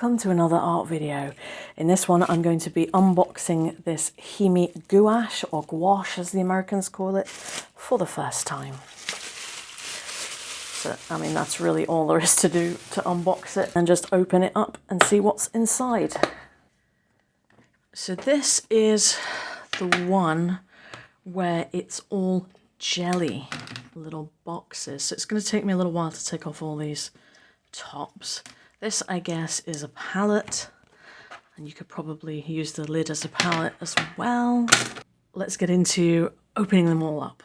welcome to another art video. In this one I'm going to be unboxing this Himi Gouache, or gouache as the Americans call it, for the first time. So, I mean, that's really all there is to do to unbox it, and just open it up and see what's inside. So this is the one where it's all jelly, little boxes. So it's going to take me a little while to take off all these tops. This, I guess, is a palette, and you could probably use the lid as a palette as well. Let's get into opening them all up.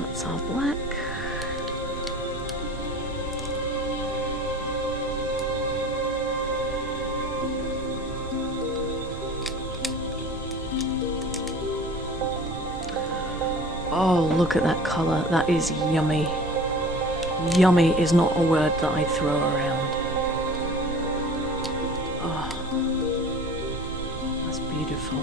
That's our black. Oh, look at that colour. That is yummy. Yummy is not a word that I throw around. Oh, that's beautiful.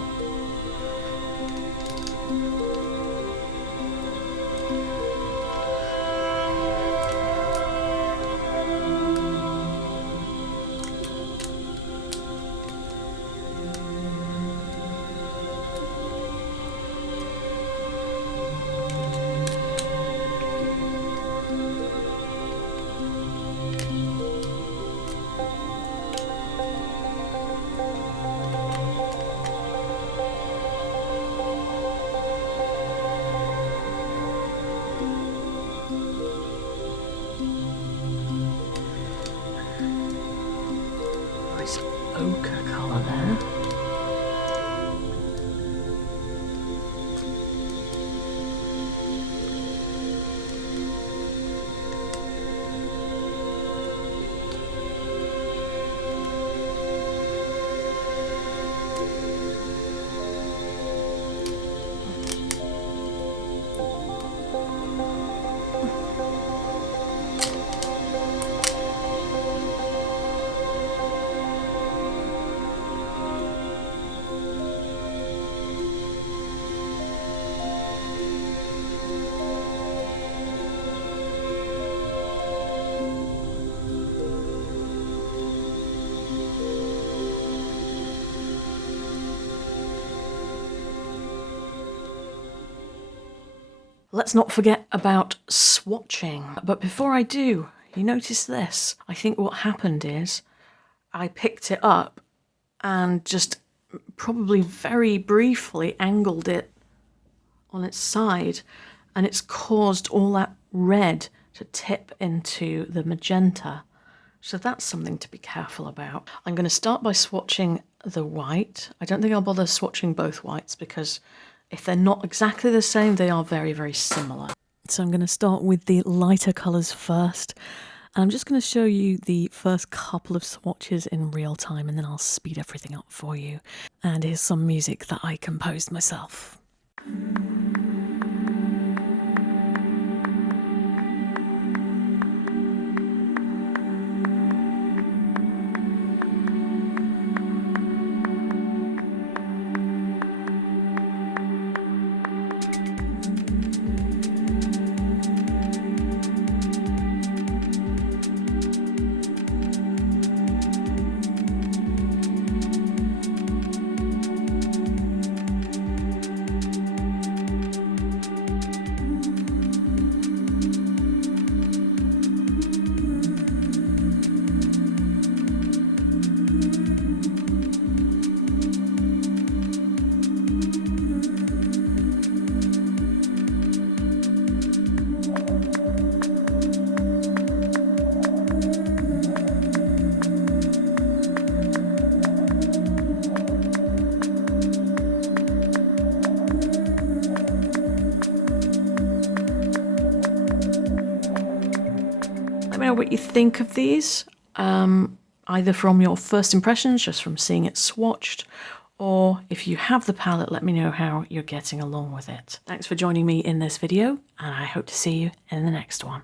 Ochre colour there. Let's not forget about swatching. But before I do, you notice this. I think what happened is I picked it up and just probably very briefly angled it on its side, and it's caused all that red to tip into the magenta. So that's something to be careful about. I'm going to start by swatching the white. I don't think I'll bother swatching both whites because if they're not exactly the same, they are very, very similar. So I'm going to start with the lighter colours first. And I'm just going to show you the first couple of swatches in real time, and then I'll speed everything up for you. And here's some music that I composed myself. Let me know what you think of these, either from your first impressions, just from seeing it swatched, or if you have the palette, let me know how you're getting along with it. Thanks for joining me in this video, and I hope to see you in the next one.